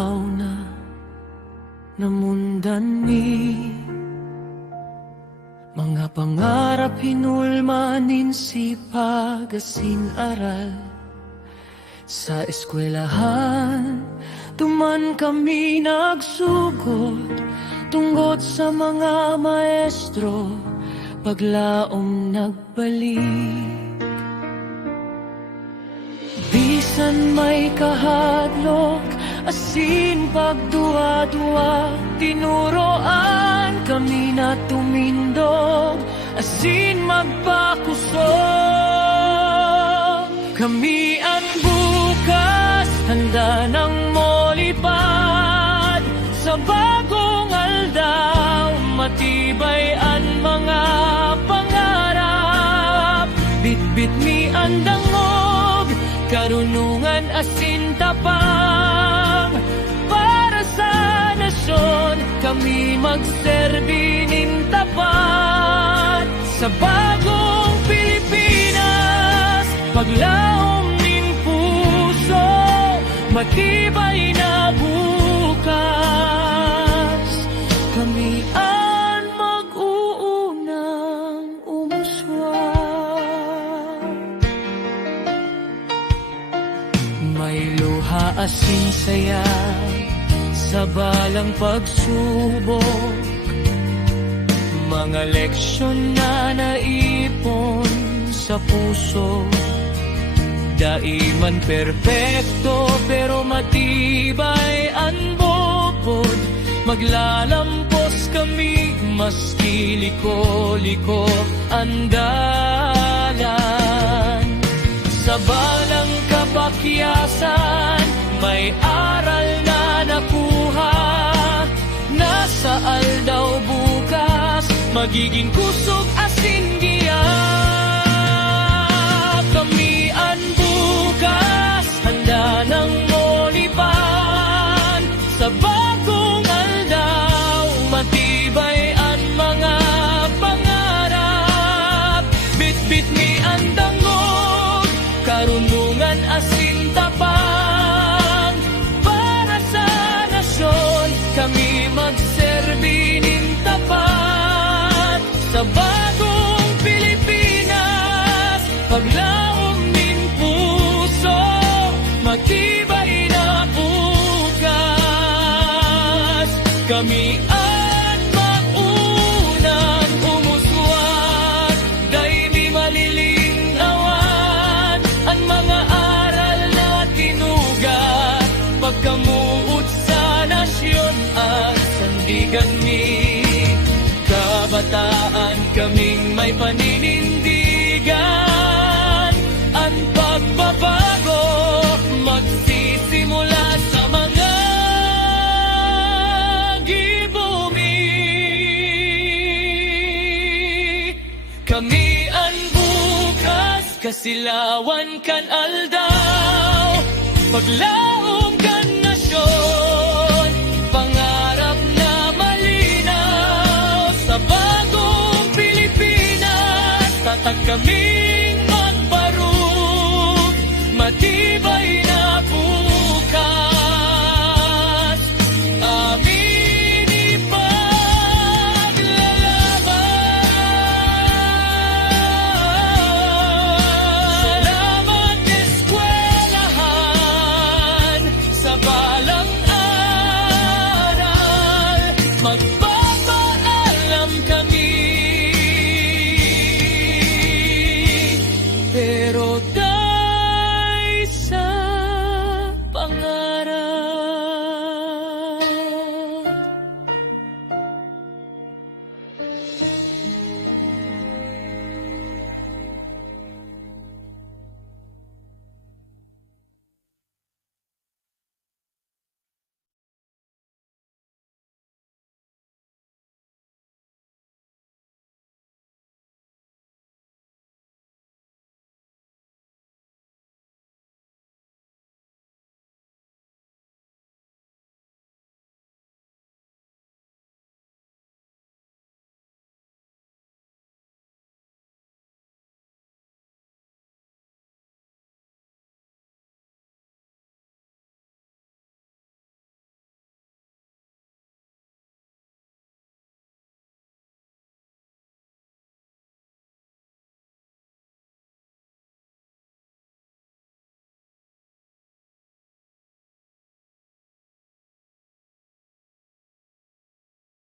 aldaw na namundani, mga pangarap hinulmanin, sipag asin aral. Sa eskwelahan tuman kami nagsugod, tunggot sa mga maestro, paglaom nagbalik. Bisan may kahadlok, asin pagduwa-duwa, tinuroan kami na tumindog, asin magpakusog. Kami ang bukas, handa ng molipad, sa bagong aldaw, matibay ang mga pangarap. Bitbit mi ang dangog, karunungan asin tapang, para sa nasyon kami magserbinin tapat. Sa bagong Pilipinas, paglaom nin puso, matibay na bukas. Kami ang mag-uunang umuswag. May luha asin saya sa balang pagsubok, mga leksyon na naipon sa puso. Daiman perpekto pero matibay ang bukod, maglalampos kami maski liko-liko ang dalan. Sa balang kapakyasan, may aral na nakuha, nasa aldaw bukas, magiging kusog asin giyak. Kami ang bukas, handa ng molipad, sa bagong aldaw, matibay ang mga pangarap. Bitbit mi ang dangog, karunungan asin tapang, para sa nasyon kami magserbinin tapat. Sa bagong Pilipinas, paglaom nin puso, matibay na bukas. Kami ang mag-unang umuswag, dahil di malilingawan ang mga aral na tinugat. Pagkamuot sa nasyon ang sandigan mi, kabataan kaming may paninindigan. Ang pagbabago magsisimula sa mga gibumi. Kami ang bukas, kasilawan kan aldaw, paglaom kan nasyon, pangarap na malinaw. Sa bagong Pilipinas, tatag kami